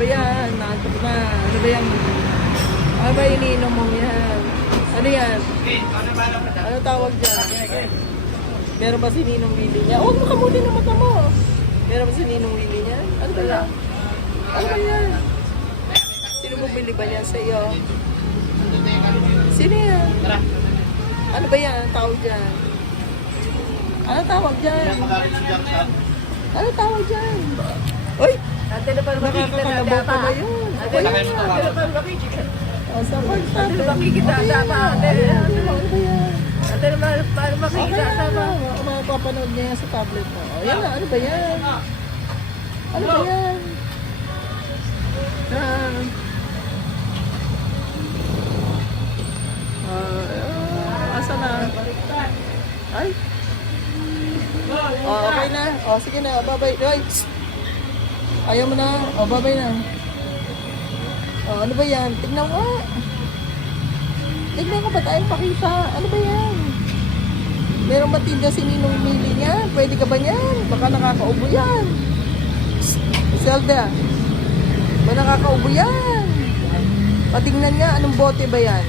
ba yan? Naantok na. Ano ba yan? Ano ba iniinom mo yan? Ano yan? Ano tawag dyan? Meron ba si Ninong Willie niya? Huwag mo kamuti na mata mo. Meron ba si Ninong Willie niya? Ano ba yan? Ano ba yan? Sino bumili ba yan sa iyo? Sino yan? Ano ba yan? Ano tawag dyan? Ano tawag dyan? Ano tawag dyan? Uy! Ate na parang makikita na Nakakakalabo dapa. pa ba yun? Ate na parang makikita. Sa pagsabi. Makikita na dapa. Ano ba yan? Ate na parang makikita na dapa. Mapapanood niya yan sa tablet mo. O, yan na. Ano ba yan? Ano ba yan? Asa na? Ay? Oh, okay na. Oh, sige na. Babay. Ay! Ayaw mo na. Oh, babay na. Oh, ano ba yan? Tignan mo. Tignan ko ba tayong pakita? Ano ba yan? Meron ba tinda si Ninong Mili niya? Pwede ka ba niyan? Baka nakakaubo yan. Zelda. Ba nakakaubo yan? Patingnan niya. Anong bote ba yan?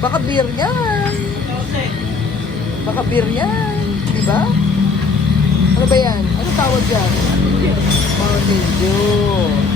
Baka beer yan. Baka beer yan. Diba? Ano ba yan? Ano tawag yan? Mountain Dew.